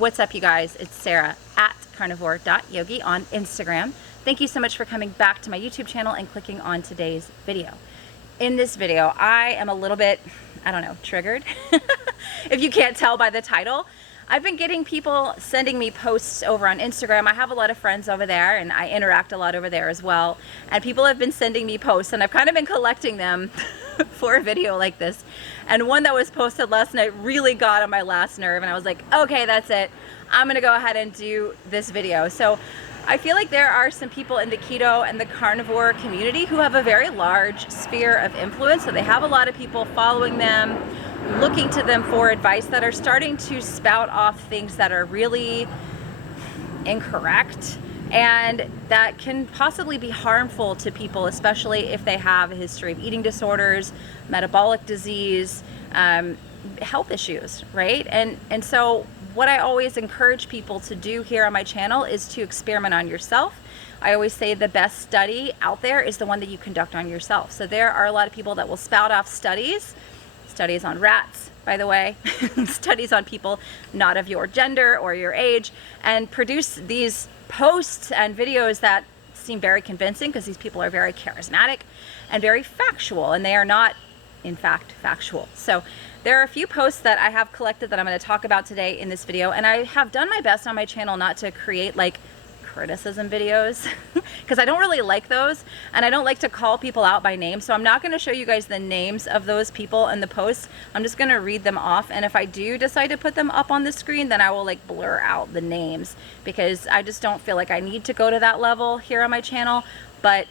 What's up, you guys? It's Sarah at carnivore.yogi on Instagram. Thank you so much for coming back to my YouTube channel and clicking on today's video. In this video, I am a little bit, I don't know, triggered. If you can't tell by the title, I've been getting people sending me posts over on Instagram. I have a lot of friends over there and I interact a lot over there as well. And people have been sending me posts and I've kind of been collecting them for a video like this. And one that was posted last night really got on my last nerve and I was like, okay, that's it. I'm gonna go ahead and do this video. So I feel like there are some people in the keto and the carnivore community who have a very large sphere of influence. So they have a lot of people following them, looking to them for advice, that are starting to spout off things that are really incorrect and that can possibly be harmful to people, especially if they have a history of eating disorders, metabolic disease, health issues, right? And so what I always encourage people to do here on my channel is to experiment on yourself. I always say the best study out there is the one that you conduct on yourself. So there are a lot of people that will spout off studies on rats, by the way, studies on people not of your gender or your age, and produce these posts and videos that seem very convincing because these people are very charismatic and very factual, and they are not, in fact, factual. So there are a few posts that I have collected that I'm going to talk about today in this video, and I have done my best on my channel not to create like criticism videos because I don't really like those, and I don't like to call people out by name. So I'm not going to show you guys the names of those people in the posts. I'm just going to read them off, and if I do decide to put them up on the screen, then I will like blur out the names because I just don't feel like I need to go to that level here on my channel. But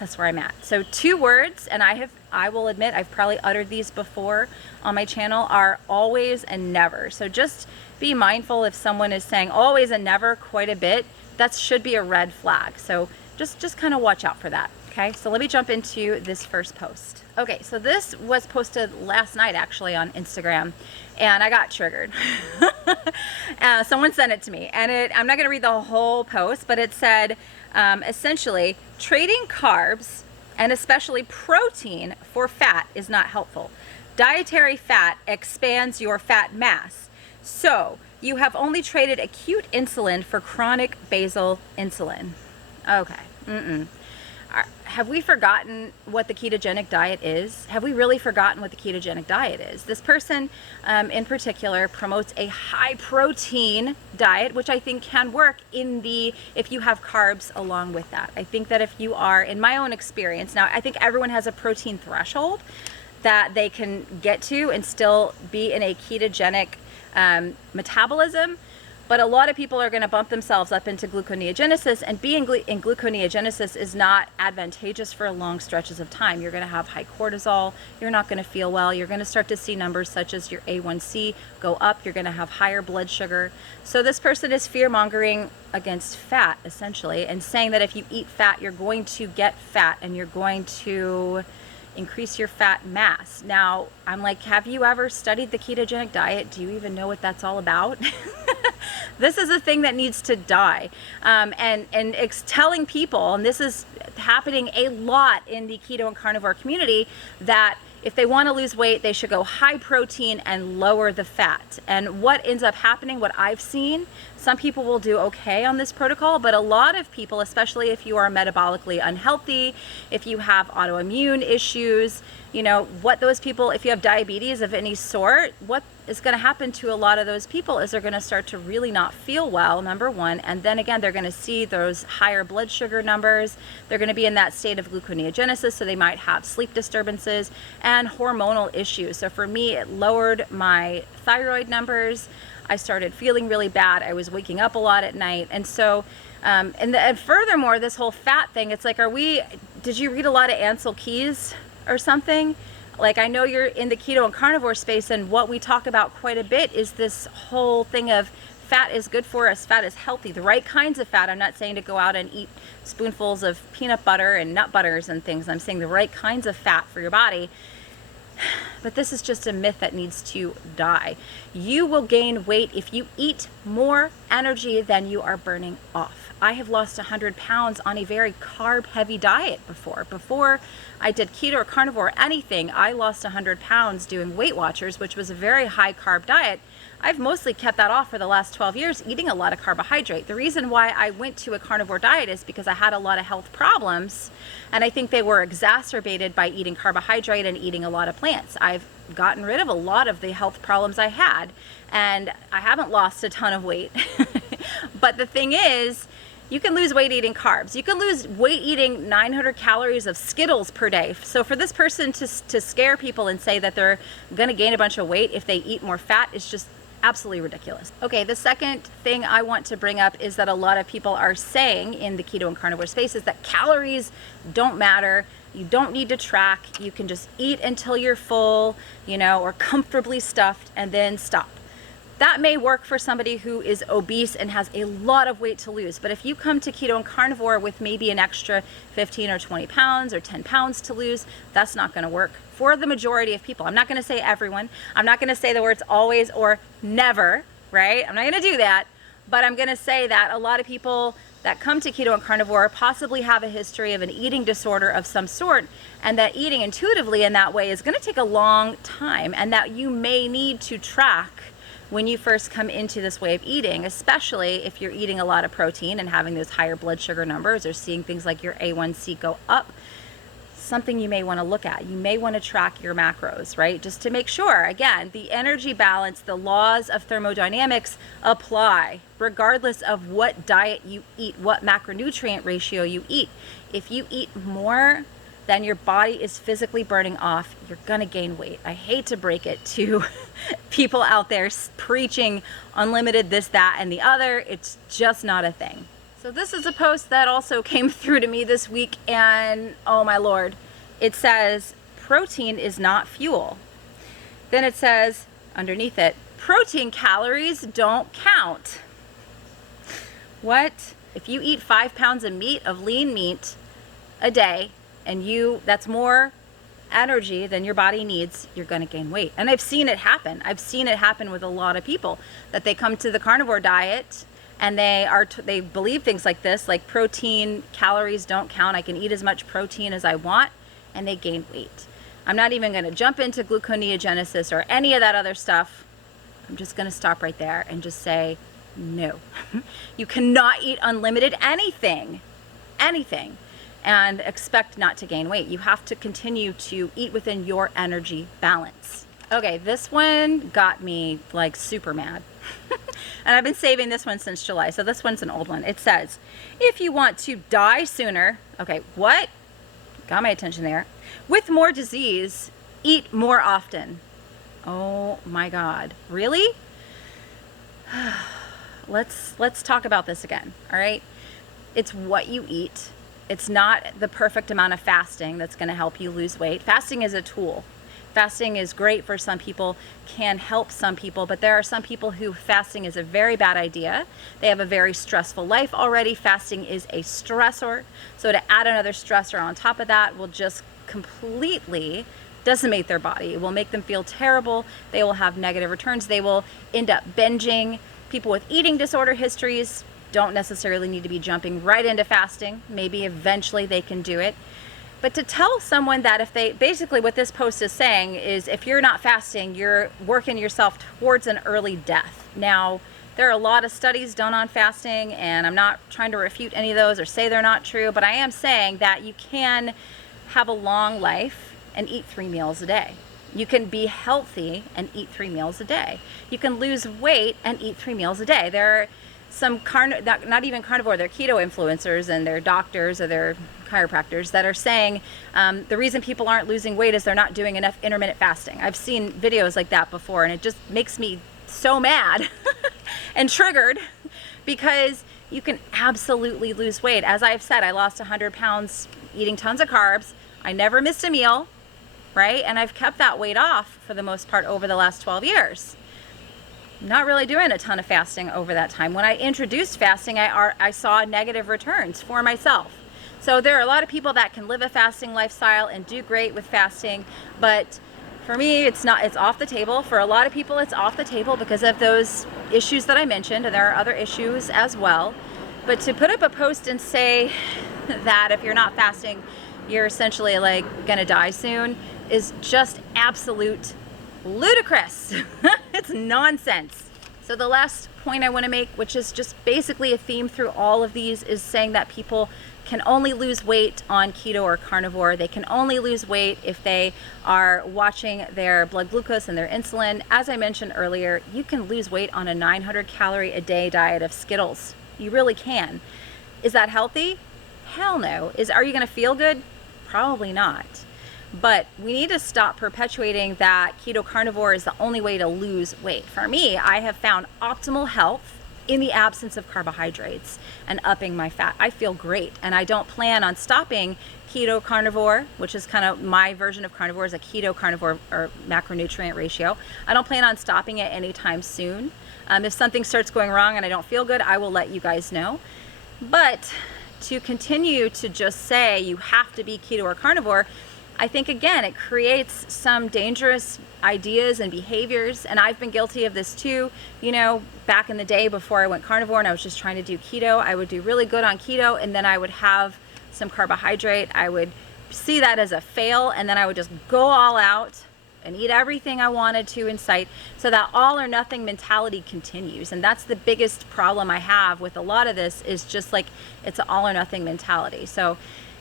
that's where I'm at. So 2 words, and I will admit I've probably uttered these before on my channel, are always and never. So just be mindful if someone is saying always and never quite a bit, that should be a red flag. So just kind of watch out for that. Okay, so let me jump into this first post. Okay, so this was posted last night actually on Instagram, and I got triggered. Someone sent it to me, and I'm not going to read the whole post, but it said essentially, trading carbs and especially protein for fat is not helpful. Dietary fat expands your fat mass. So you have only traded acute insulin for chronic basal insulin. Okay. Have we forgotten what the ketogenic diet is? Have we really forgotten what the ketogenic diet is? This person in particular promotes a high protein diet, which I think can work if you have carbs along with that. I think that if you are, in my own experience, now I think everyone has a protein threshold that they can get to and still be in a ketogenic metabolism. But a lot of people are going to bump themselves up into gluconeogenesis, and being in gluconeogenesis is not advantageous for long stretches of time. You're going to have high cortisol. You're not going to feel well. You're going to start to see numbers such as your A1C go up. You're going to have higher blood sugar. So this person is fear-mongering against fat, essentially, and saying that if you eat fat, you're going to get fat and you're going to increase your fat mass. Now, I'm like, have you ever studied the ketogenic diet? Do you even know what that's all about? This is a thing that needs to die. And it's telling people, and this is happening a lot in the keto and carnivore community, that if they want to lose weight, they should go high protein and lower the fat. And what ends up happening, what I've seen, some people will do okay on this protocol, but a lot of people, especially if you are metabolically unhealthy, if you have autoimmune issues, you know, what those people, if you have diabetes of any sort, what is going to happen to a lot of those people is they're going to start to really not feel well, number one, and then again, they're going to see those higher blood sugar numbers. They're going to be in that state of gluconeogenesis, so they might have sleep disturbances and hormonal issues. So for me, it lowered my thyroid numbers. I started feeling really bad. I was waking up a lot at night. And so, and furthermore, this whole fat thing, it's like, did you read a lot of Ansel Keys or something? Like, I know you're in the keto and carnivore space, and what we talk about quite a bit is this whole thing of fat is good for us, fat is healthy, the right kinds of fat. I'm not saying to go out and eat spoonfuls of peanut butter and nut butters and things. I'm saying the right kinds of fat for your body. But this is just a myth that needs to die. You will gain weight if you eat more energy than you are burning off. I have lost 100 pounds on a very carb-heavy diet before. Before I did keto or carnivore or anything, I lost 100 pounds doing Weight Watchers, which was a very high carb diet. I've mostly kept that off for the last 12 years, eating a lot of carbohydrate. The reason why I went to a carnivore diet is because I had a lot of health problems, and I think they were exacerbated by eating carbohydrate and eating a lot of plants. I've gotten rid of a lot of the health problems I had, and I haven't lost a ton of weight. But the thing is, you can lose weight eating carbs. You can lose weight eating 900 calories of Skittles per day. So for this person to scare people and say that they're going to gain a bunch of weight if they eat more fat is just absolutely ridiculous. Okay, the second thing I want to bring up is that a lot of people are saying in the keto and carnivore space is that calories don't matter. You don't need to track. You can just eat until you're full, you know, or comfortably stuffed and then stop. That may work for somebody who is obese and has a lot of weight to lose. But if you come to keto and carnivore with maybe an extra 15 or 20 pounds or 10 pounds to lose, that's not going to work for the majority of people. I'm not going to say everyone. I'm not going to say the words always or never, right? I'm not going to do that. But I'm going to say that a lot of people that come to keto and carnivore possibly have a history of an eating disorder of some sort, and that eating intuitively in that way is going to take a long time, and that you may need to track when you first come into this way of eating, especially if you're eating a lot of protein and having those higher blood sugar numbers or seeing things like your A1C go up. Something you may want to look at. You may want to track your macros, right? Just to make sure, again, the energy balance, the laws of thermodynamics apply regardless of what diet you eat, what macronutrient ratio you eat. If you eat more than your body is physically burning off, you're gonna gain weight. I hate to break it to people out there preaching unlimited this, that, and the other. It's just not a thing. So this is a post that also came through to me this week, and oh my Lord, it says, protein is not fuel. Then it says, underneath it, protein calories don't count. What? If you eat 5 pounds of meat, of lean meat a day, and that's more energy than your body needs, you're going to gain weight. And I've seen it happen. I've seen it happen with a lot of people, that they come to the carnivore diet and they believe things like this, like protein calories don't count. I can eat as much protein as I want, and they gain weight. I'm not even going to jump into gluconeogenesis or any of that other stuff. I'm just going to stop right there and just say, no. You cannot eat unlimited anything, and expect not to gain weight. You have to continue to eat within your energy balance. Okay, this one got me like super mad. And I've been saving this one since July, so this one's an old one. It says, if you want to die sooner, okay, what? Got my attention there. With more disease, eat more often. Oh my God, really? Let's talk about this again, all right? It's what you eat. It's not the perfect amount of fasting that's going to help you lose weight. Fasting is a tool. Fasting is great for some people, can help some people, but there are some people who fasting is a very bad idea. They have a very stressful life already. Fasting is a stressor. So to add another stressor on top of that will just completely decimate their body. It will make them feel terrible. They will have negative returns. They will end up binging. People with eating disorder histories don't necessarily need to be jumping right into fasting. Maybe eventually they can do it. But to tell someone that if they, basically what this post is saying is if you're not fasting, you're working yourself towards an early death. Now, there are a lot of studies done on fasting, and I'm not trying to refute any of those or say they're not true, but I am saying that you can have a long life and eat 3 meals a day. You can be healthy and eat 3 meals a day. You can lose weight and eat 3 meals a day. There are some not even carnivore, they're keto influencers and they're doctors or they're chiropractors that are saying the reason people aren't losing weight is they're not doing enough intermittent fasting. I've seen videos like that before, and it just makes me so mad and triggered, because you can absolutely lose weight. As I've said, I lost 100 pounds eating tons of carbs. I never missed a meal, right? And I've kept that weight off for the most part over the last 12 years. Not really doing a ton of fasting over that time. When I introduced fasting, I saw negative returns for myself. So there are a lot of people that can live a fasting lifestyle and do great with fasting, but for me, it's off the table. For a lot of people, it's off the table because of those issues that I mentioned, and there are other issues as well. But to put up a post and say that if you're not fasting, you're essentially like gonna die soon is just absolute ludicrous. It's nonsense. So the last point I want to make, which is just basically a theme through all of these, is saying that people can only lose weight on keto or carnivore. They can only lose weight if they are watching their blood glucose and their insulin. As I mentioned earlier, you can lose weight on a 900 calorie a day diet of Skittles. You really can. Is that healthy? Hell no. Are you going to feel good? Probably not. But we need to stop perpetuating that keto carnivore is the only way to lose weight. For me, I have found optimal health in the absence of carbohydrates and upping my fat. I feel great, and I don't plan on stopping keto carnivore, which is kind of my version of carnivore, is a keto carnivore or macronutrient ratio. I don't plan on stopping it anytime soon. If something starts going wrong and I don't feel good, I will let you guys know. But to continue to just say you have to be keto or carnivore, I think, again, it creates some dangerous ideas and behaviors, and I've been guilty of this too. You know, back in the day before I went carnivore and I was just trying to do keto, I would do really good on keto, and then I would have some carbohydrate. I would see that as a fail, and then I would just go all out and eat everything I wanted to in sight, so that all or nothing mentality continues. And that's the biggest problem I have with a lot of this, is just like it's an all or nothing mentality. So,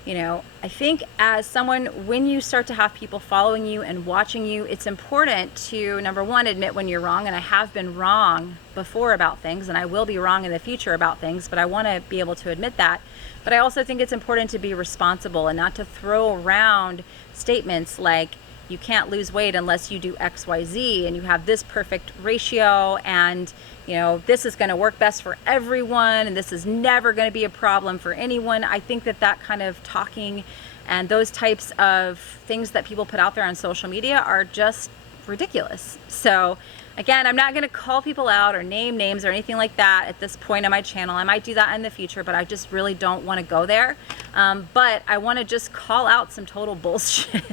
you know, I think as someone, when you start to have people following you and watching you, it's important to, number one, admit when you're wrong. And I have been wrong before about things, and I will be wrong in the future about things, but I want to be able to admit that. But I also think it's important to be responsible and not to throw around statements like, you can't lose weight unless you do X, Y, Z, and you have this perfect ratio, and you know, this is going to work best for everyone, and this is never going to be a problem for anyone. I think that that kind of talking and those types of things that people put out there on social media are just ridiculous. So again, I'm not going to call people out or name names or anything like that at this point on my channel. I might do that in the future, but I just really don't want to go there. But I want to just call out some total bullshit.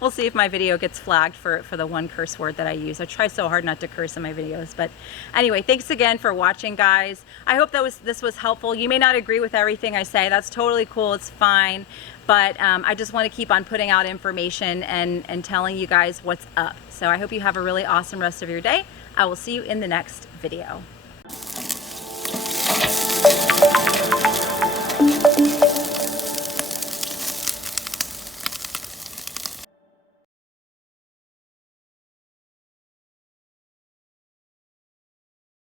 We'll see if my video gets flagged for the one curse word that I use. I try so hard not to curse in my videos. But anyway, thanks again for watching, guys. I hope this was helpful. You may not agree with everything I say. That's totally cool. It's fine. But I just want to keep on putting out information and telling you guys what's up. So I hope you have a really awesome rest of your day. I will see you in the next video.